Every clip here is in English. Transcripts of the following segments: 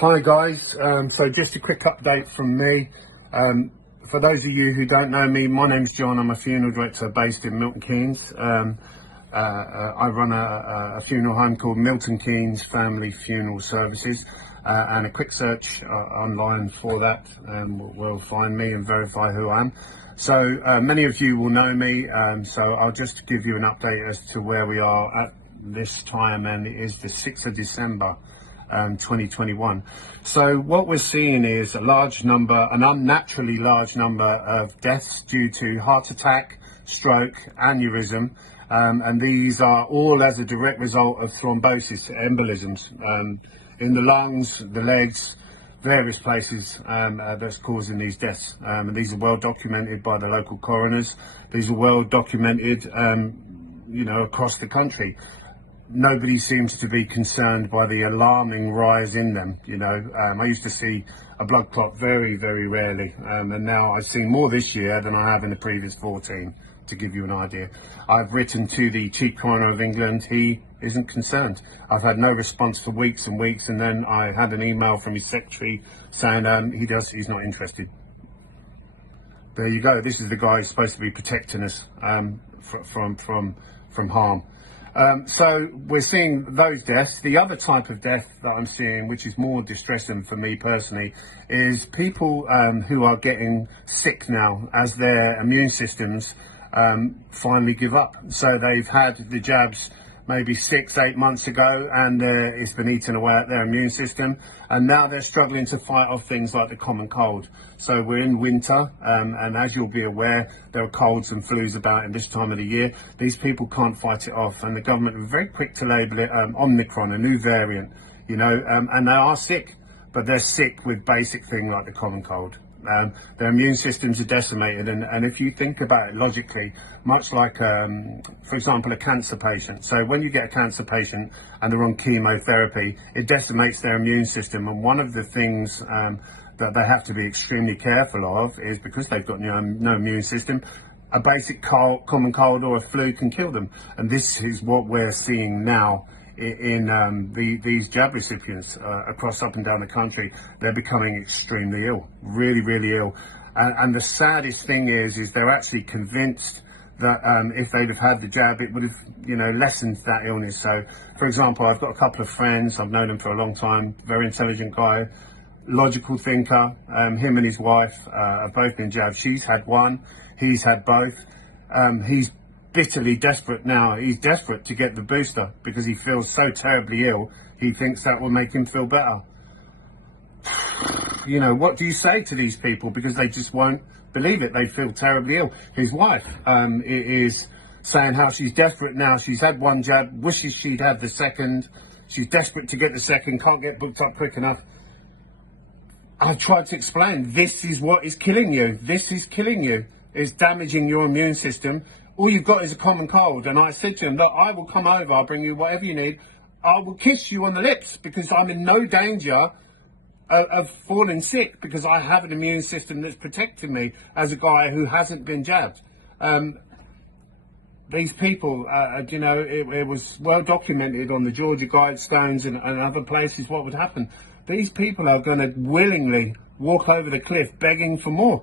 Hi guys, so just a quick update from me. For those of you who don't know me, my name's John. I'm a funeral director based in Milton Keynes. I run a funeral home called Milton Keynes Family Funeral Services, and a quick search online for that will find me and verify who I am. So many of you will know me, so I'll just give you an update as to where we are at this time, and it is the 6th of December 2021. So what we're seeing is an unnaturally large number of deaths due to heart attack, stroke, aneurysm, and these are all as a direct result of thrombosis, embolisms in the lungs, the legs, various places that's causing these deaths. And these are well documented by the local coroners. These are well documented, across the country. Nobody seems to be concerned by the alarming rise in them. I used to see a blood clot very, very rarely, and now I've seen more this year than I have in the previous 14, to give you an idea. I've written to the Chief Coroner of England. He isn't concerned. I've had no response for weeks and weeks, and then I had an email from his secretary saying he's not interested. There you go. This is the guy who's supposed to be protecting us from harm. So we're seeing those deaths. The other type of death that I'm seeing, which is more distressing for me personally, is people who are getting sick now as their immune systems finally give up. So they've had the jabs maybe 6-8 months ago, and it's been eating away at their immune system, and now they're struggling to fight off things like the common cold. So we're in winter, and as you'll be aware, there are colds and flus about in this time of the year. These people can't fight it off, and the government are very quick to label it Omicron, a new variant, and they are sick, but they're sick with basic thing like the common cold. Their immune systems are decimated, and if you think about it logically, much like, for example, a cancer patient. So when you get a cancer patient and they're on chemotherapy, it decimates their immune system, and one of the things that they have to be extremely careful of is, because they've got no immune system, a basic common cold or a flu can kill them. And this is what we're seeing now in these jab recipients across up and down the country. They're becoming extremely ill, really, really ill. And the saddest thing is they're actually convinced that if they'd have had the jab, it would have, lessened that illness. So, for example, I've got a couple of friends, I've known them for a long time, very intelligent guy, logical thinker. Him and his wife have both been jabbed. She's had one, he's had both. He's bitterly desperate now. He's desperate to get the booster because he feels so terribly ill. He thinks that will make him feel better. What do you say to these people? Because they just won't believe it. They feel terribly ill. His wife is saying how she's desperate now. She's had one jab, wishes she'd had the second. She's desperate to get the second, can't get booked up quick enough. I've tried to explain, this is what is killing you. This is killing you. It's damaging your immune system. All you've got is a common cold. And I said to him, look, I will come over, I'll bring you whatever you need. I will kiss you on the lips because I'm in no danger of falling sick, because I have an immune system that's protecting me as a guy who hasn't been jabbed. These people, it was well documented on the Georgia Guidestones and other places what would happen. These people are going to willingly walk over the cliff begging for more.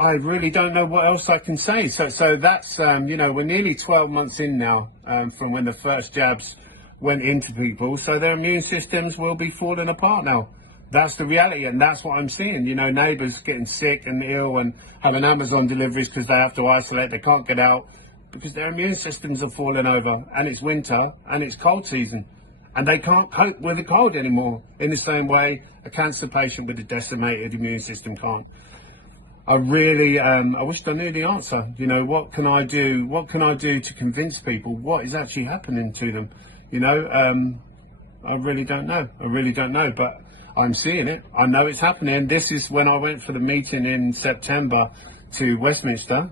I really don't know what else I can say. So that's, we're nearly 12 months in now from when the first jabs went into people. So their immune systems will be falling apart now. That's the reality, and that's what I'm seeing. Neighbours getting sick and ill and having Amazon deliveries because they have to isolate. They can't get out because their immune systems are falling over, and it's winter and it's cold season. And they can't cope with the cold anymore in the same way a cancer patient with a decimated immune system can't. I really, I wish I knew the answer. What can I do? What can I do to convince people what is actually happening to them? I really don't know. I really don't know, but I'm seeing it. I know it's happening. This is when I went for the meeting in September to Westminster.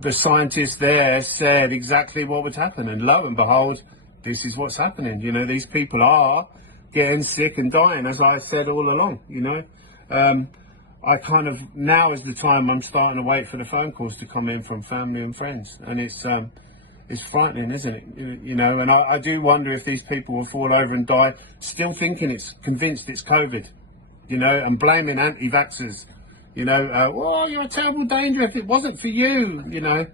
The scientists there said exactly what would happen, and lo and behold, this is what's happening. These people are getting sick and dying, as I said all along. I kind of, now is the time I'm starting to wait for the phone calls to come in from family and friends, and it's It's frightening, isn't it? You know, and I do wonder if these people will fall over and die still thinking convinced it's COVID, you know, and blaming anti-vaxxers, you know, oh, you're a terrible danger if it wasn't for you, you know.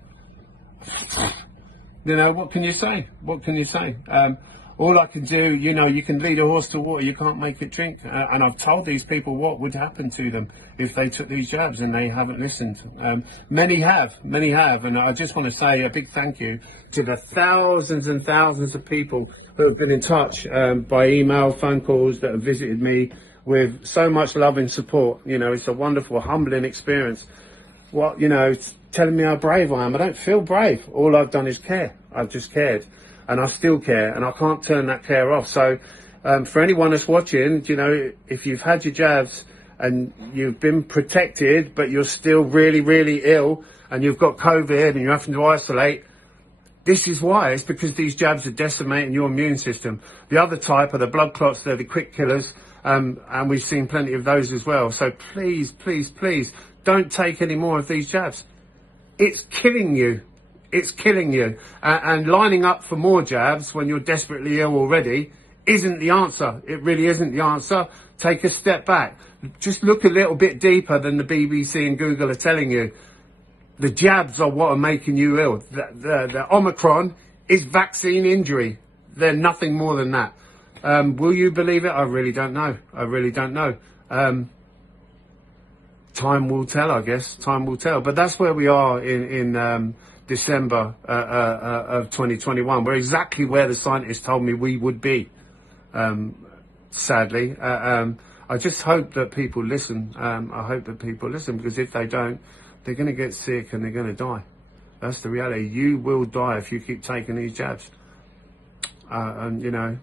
You know, what can you say? What can you say? All I can do, you know, you can lead a horse to water, you can't make it drink. And I've told these people what would happen to them if they took these jabs, and they haven't listened. Many have. And I just want to say a big thank you to the thousands and thousands of people who have been in touch by email, phone calls, that have visited me with so much love and support. You know, it's a wonderful, humbling experience. What, you know, telling me how brave I am. I don't feel brave. All I've done is care. I've just cared. And I still care, and I can't turn that care off. So for anyone that's watching, you know, if you've had your jabs and you've been protected, but you're still really, really ill, and you've got COVID and you're having to isolate, this is why. It's because these jabs are decimating your immune system. The other type are the blood clots. They're the quick killers, and we've seen plenty of those as well. So please, please, please, don't take any more of these jabs. It's killing you. It's killing you. And lining up for more jabs when you're desperately ill already isn't the answer. It really isn't the answer. Take a step back. Just look a little bit deeper than the BBC and Google are telling you. The jabs are what are making you ill. The Omicron is vaccine injury. They're nothing more than that. Will you believe it? I really don't know. I really don't know. Time will tell, I guess. Time will tell. But that's where we are in December of 2021. We're exactly where the scientists told me we would be, sadly. I just hope that people listen. I hope that people listen, because if they don't, they're going to get sick and they're going to die. That's the reality. You will die if you keep taking these jabs. And, you know,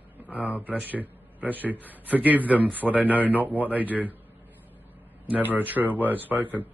bless you. Bless you. Forgive them, for they know not what they do. Never a truer word spoken.